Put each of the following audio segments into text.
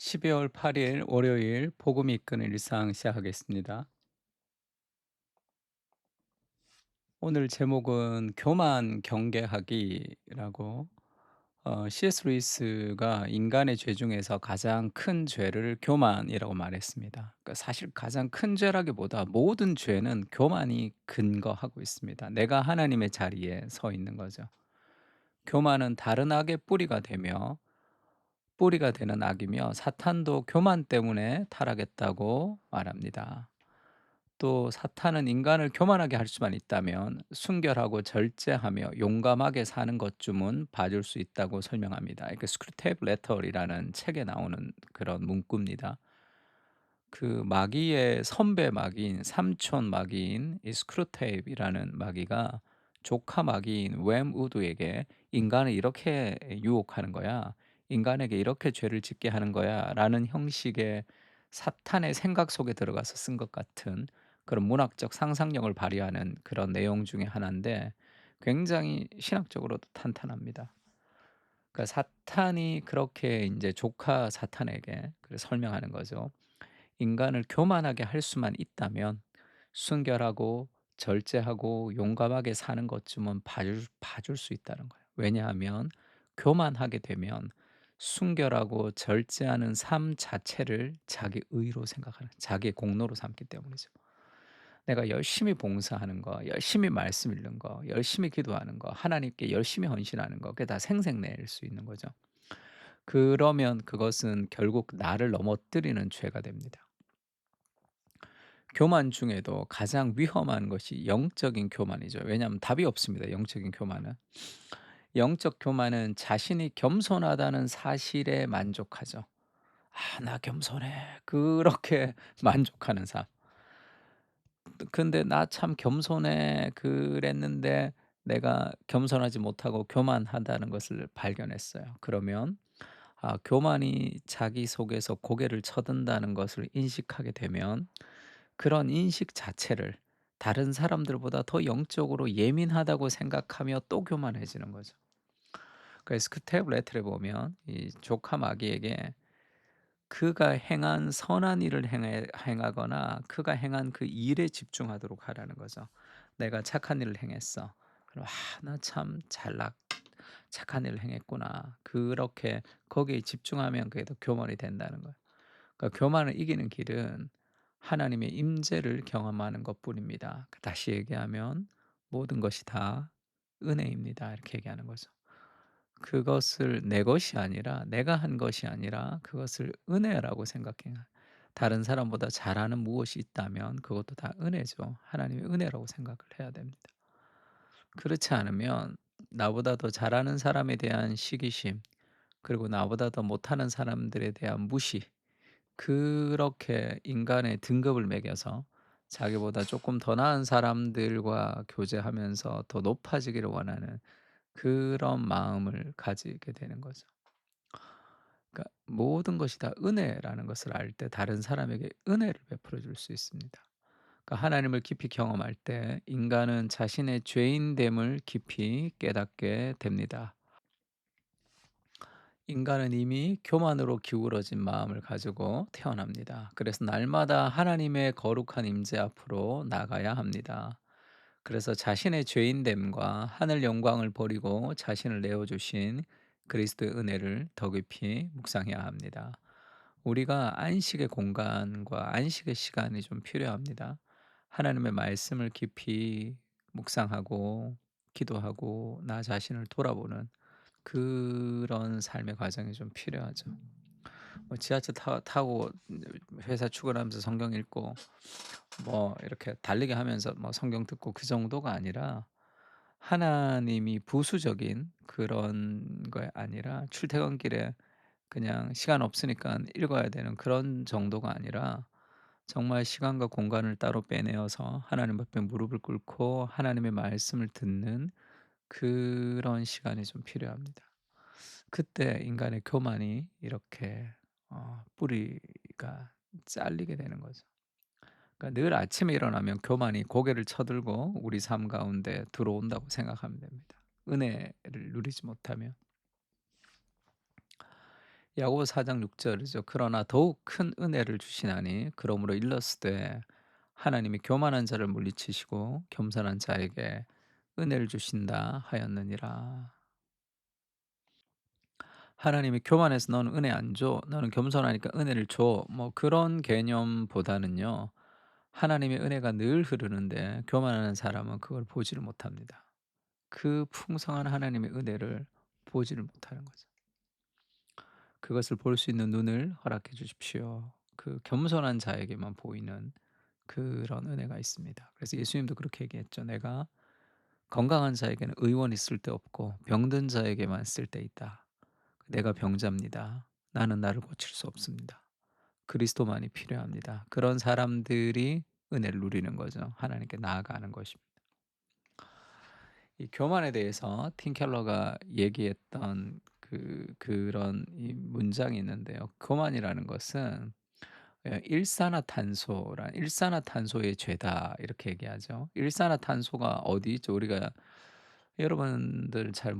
12월 8일 월요일 복음이 이끄는 일상 시작하겠습니다. 오늘 제목은 교만 경계하기라고 C.S. 루이스가 인간의 죄 중에서 가장 큰 죄를 교만이라고 말했습니다. 그러니까 사실 가장 큰 죄라기보다 모든 죄는 교만이 근거하고 있습니다. 내가 하나님의 자리에 서 있는 거죠. 교만은 다른 악의 뿌리가 되는 악이며 사탄도 교만 때문에 타락했다고 말합니다. 또 사탄은 인간을 교만하게 할 수만 있다면 순결하고 절제하며 용감하게 사는 것쯤은 봐줄 수 있다고 설명합니다. 이게 스크루테이프 레터리라는 책에 나오는 그런 문구입니다. 그 마귀의 선배 마귀인 삼촌 마귀인 이 스크루테이프이라는 마귀가 조카 마귀인 웸우드에게 인간을 이렇게 유혹하는 거야. 인간에게 이렇게 죄를 짓게 하는 거야. 라는 형식의 사탄의 생각 속에 들어가서 쓴 것 같은 그런 문학적 상상력을 발휘하는 그런 내용 중에 하나인데 굉장히 신학적으로도 탄탄합니다. 그러니까 사탄이 그렇게 이제 조카 사탄에게 설명하는 거죠. 인간을 교만하게 할 수만 있다면 순결하고 절제하고 용감하게 사는 것쯤은 봐줄 수 있다는 거예요. 왜냐하면 교만하게 되면 순결하고 절제하는 삶 자체를 자기 의로 생각하는, 자기의 공로로 삼기 때문이죠. 내가 열심히 봉사하는 거, 열심히 말씀 읽는 거, 열심히 기도하는 거, 하나님께 열심히 헌신하는 거, 그게 다 생색낼 수 있는 거죠. 그러면 그것은 결국 나를 넘어뜨리는 죄가 됩니다. 교만 중에도 가장 위험한 것이 영적인 교만이죠. 왜냐하면 답이 없습니다, 영적인 교만은. 영적 교만은 자신이 겸손하다는 사실에 만족하죠. '아 나 겸손해.' 그렇게 만족하는 삶. 근데 '나 참 겸손해.' 그랬는데 내가 겸손하지 못하고 교만하다는 것을 발견했어요. 그러면 교만이 자기 속에서 고개를 쳐든다는 것을 인식하게 되면 그런 인식 자체를 다른 사람들보다 더 영적으로 예민하다고 생각하며 또 교만해지는 거죠. 그래서 그 태블릿을 보면 이 조카 마귀에게 그가 행한 선한 일을 행하거나 그가 행한 그 일에 집중하도록 하라는 거죠. 내가 착한 일을 행했어. 그럼 '아 나 참 착한 일을 행했구나.' 그렇게 거기에 집중하면 그게 더 교만이 된다는 거예요. 그러니까 교만을 이기는 길은 하나님의 임재를 경험하는 것뿐입니다. 다시 얘기하면 모든 것이 다 은혜입니다. 이렇게 얘기하는 거죠. 그것을 내 것이 아니라 내가 한 것이 아니라 그것을 은혜라고 생각해요. 다른 사람보다 잘하는 무엇이 있다면 그것도 다 은혜죠. 하나님의 은혜라고 생각을 해야 됩니다. 그렇지 않으면 나보다 더 잘하는 사람에 대한 시기심, 그리고 나보다 더 못하는 사람들에 대한 무시, 그렇게 인간의 등급을 매겨서 자기보다 조금 더 나은 사람들과 교제하면서 더 높아지기를 원하는 그런 마음을 가지게 되는 거죠. 그러니까 모든 것이 다 은혜라는 것을 알 때 다른 사람에게 은혜를 베풀어 줄 수 있습니다. 그러니까 하나님을 깊이 경험할 때 인간은 자신의 죄인됨을 깊이 깨닫게 됩니다. 인간은 이미 교만으로 기울어진 마음을 가지고 태어납니다. 그래서 날마다 하나님의 거룩한 임재 앞으로 나가야 합니다. 그래서 자신의 죄인됨과 하늘 영광을 버리고 자신을 내어 주신 그리스도의 은혜를 더 깊이 묵상해야 합니다. 우리가 안식의 공간과 안식의 시간이 좀 필요합니다. 하나님의 말씀을 깊이 묵상하고 기도하고 나 자신을 돌아보는 그런 삶의 과정이 좀 필요하죠. 뭐 지하철 타고 회사 출근하면서 성경 읽고 뭐 이렇게 달리기 하면서 뭐 성경 듣고 그 정도가 아니라 하나님이 부수적인 그런 거 아니라 출퇴근길에 그냥 시간 없으니까 읽어야 되는 그런 정도가 아니라 정말 시간과 공간을 따로 빼내어서 하나님 앞에 무릎을 꿇고 하나님의 말씀을 듣는 그런 시간이 좀 필요합니다. 그때 인간의 교만이 이렇게 뿌리가 잘리게 되는 거죠. 그러니까 늘 아침에 일어나면 교만이 고개를 쳐들고 우리 삶 가운데 들어온다고 생각하면 됩니다. 은혜를 누리지 못하면. 야고보 4장 6 절이죠. "그러나 더욱 큰 은혜를 주시나니 그러므로 일렀으되 하나님이 교만한 자를 물리치시고 겸손한 자에게 은혜를 주신다 하였느니라." 하나님이 교만해서 "너는 은혜 안 줘. 너는 겸손하니까 은혜를 줘." 뭐 그런 개념보다는요. 하나님의 은혜가 늘 흐르는데 교만한 사람은 그걸 보지를 못합니다. 그 풍성한 하나님의 은혜를 보지를 못하는 거죠. 그것을 볼 수 있는 눈을 허락해 주십시오. 그 겸손한 자에게만 보이는 그런 은혜가 있습니다. 그래서 예수님도 그렇게 얘기했죠. "내가 건강한 자에게는 의원이 쓸데없고 병든 자에게만 쓸데있다. 내가 병자입니다. 나는 나를 고칠 수 없습니다. 그리스도만이 필요합니다." 그런 사람들이 은혜를 누리는 거죠. 하나님께 나아가는 것입니다. 이 교만에 대해서 팀 켈러가 얘기했던 그런 이 문장이 있는데요. 교만이라는 것은 일산화탄소의 죄다 이렇게 얘기하죠. 일산화탄소가 어디 있죠? 우리가 여러분들 잘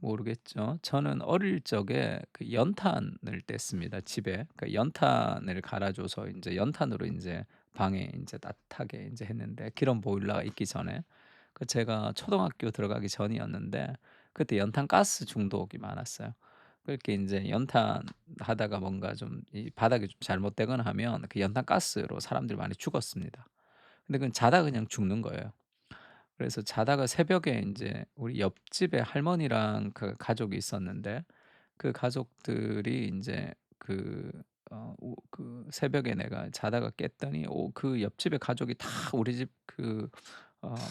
모르겠죠. 저는 어릴 적에 그 연탄을 뗐습니다, 집에. 그 연탄을 갈아 줘서 인제 연탄으로 인제 방에 인제 따뜻하게 인제 했는데, 기름 보일러가 있기 전에. 제가 초등학교 들어가기 전이었는데 그때 연탄 가스 중독이 많았어요. 그렇게 인제 연탄 하다가 뭔가 좀 이 바닥이 좀 잘못되거나 하면 그 연탄 가스로 사람들이 많이 죽었습니다. 근데 그건 자다가 그냥 죽는 거예요. 그래서 자다가 새벽에 인제 우리 옆집에 할머니랑 그 가족이 있었는데, 그 가족들이 인제 새벽에 내가 자다가 깼더니 그 옆집의 가족이 다 우리 집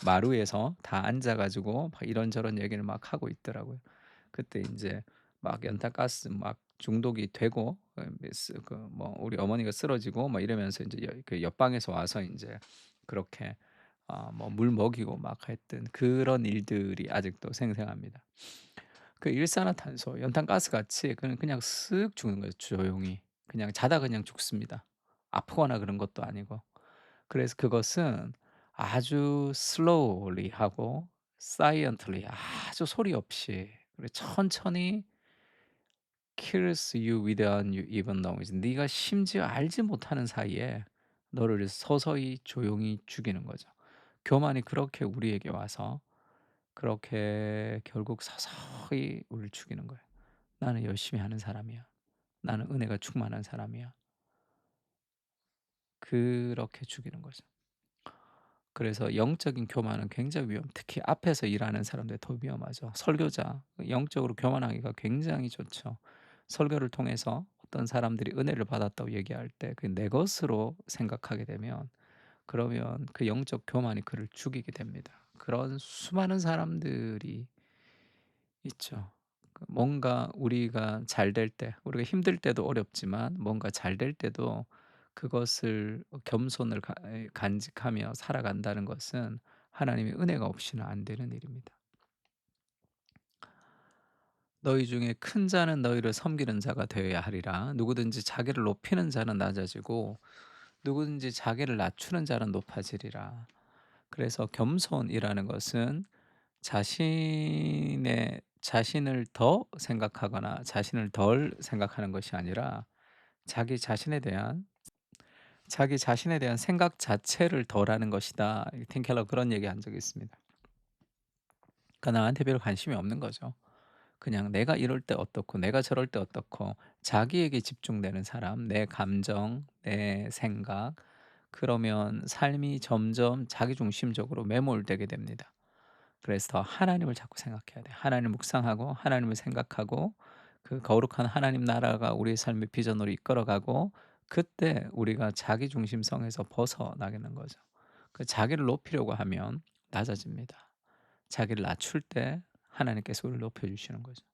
마루에서 다 앉아 가지고 막 이런저런 얘기를 막 하고 있더라고요. 그때 인제 막 연탄가스 막 중독이 되고 뭐 우리 어머니가 쓰러지고 막 이러면서 인제 옆방에서 와서 인제 그렇게 뭐 물 먹이고 막 했던 그런 일들이 아직도 생생합니다. 그 일산화탄소, 연탄가스 같이 그냥 쓱 죽는 거예요, 조용히. 그냥 자다가 그냥 죽습니다. 아프거나 그런 것도 아니고. 그래서 그것은 아주 slowly 하고 silently, 아주 소리 없이, 그리고 천천히 kills you without you even knowing. 네가 심지어 알지 못하는 사이에 너를 서서히 조용히 죽이는 거죠. 교만이 그렇게 우리에게 와서 그렇게 결국 서서히 우리를 죽이는 거예요. "나는 열심히 하는 사람이야. 나는 은혜가 충만한 사람이야." 그렇게 죽이는 거죠. 그래서 영적인 교만은 굉장히 특히 앞에서 일하는 사람들이 더 위험하죠. 설교자, 영적으로 교만하기가 굉장히 좋죠. 설교를 통해서 어떤 사람들이 은혜를 받았다고 얘기할 때 그 내 것으로 생각하게 되면, 그러면 그 영적 교만이 그를 죽이게 됩니다. 그런 수많은 사람들이 있죠. 뭔가 우리가 잘 될 때, 우리가 힘들 때도 어렵지만 뭔가 잘 될 때도 그것을 겸손을 간직하며 살아간다는 것은 하나님의 은혜가 없이는 안 되는 일입니다. "너희 중에 큰 자는 너희를 섬기는 자가 되어야 하리라. 누구든지 자기를 높이는 자는 낮아지고 누구든지 자기를 낮추는 자는 높아지리라." 그래서 겸손이라는 것은 자신을 더 생각하거나 자신을 덜 생각하는 것이 아니라 자기 자신에 대한 생각 자체를 덜 하는 것이다. 이 팀 켈러 그런 얘기한 적이 있습니다. 그러니까 나한테 별 관심이 없는 거죠. 그냥 내가 이럴 때 어떻고 내가 저럴 때 어떻고 자기에게 집중되는 사람, 내 감정, 내 생각, 그러면 삶이 점점 자기중심적으로 매몰되게 됩니다. 그래서 더 하나님을 자꾸 생각해야 돼. 하나님을 묵상하고 하나님을 생각하고 그 거룩한 하나님 나라가 우리의 삶의 비전으로 이끌어가고, 그때 우리가 자기 중심성에서 벗어나겠는 거죠. 자기를 높이려고 하면 낮아집니다. 자기를 낮출 때 하나님께서 우리를 높여 주시는 거죠.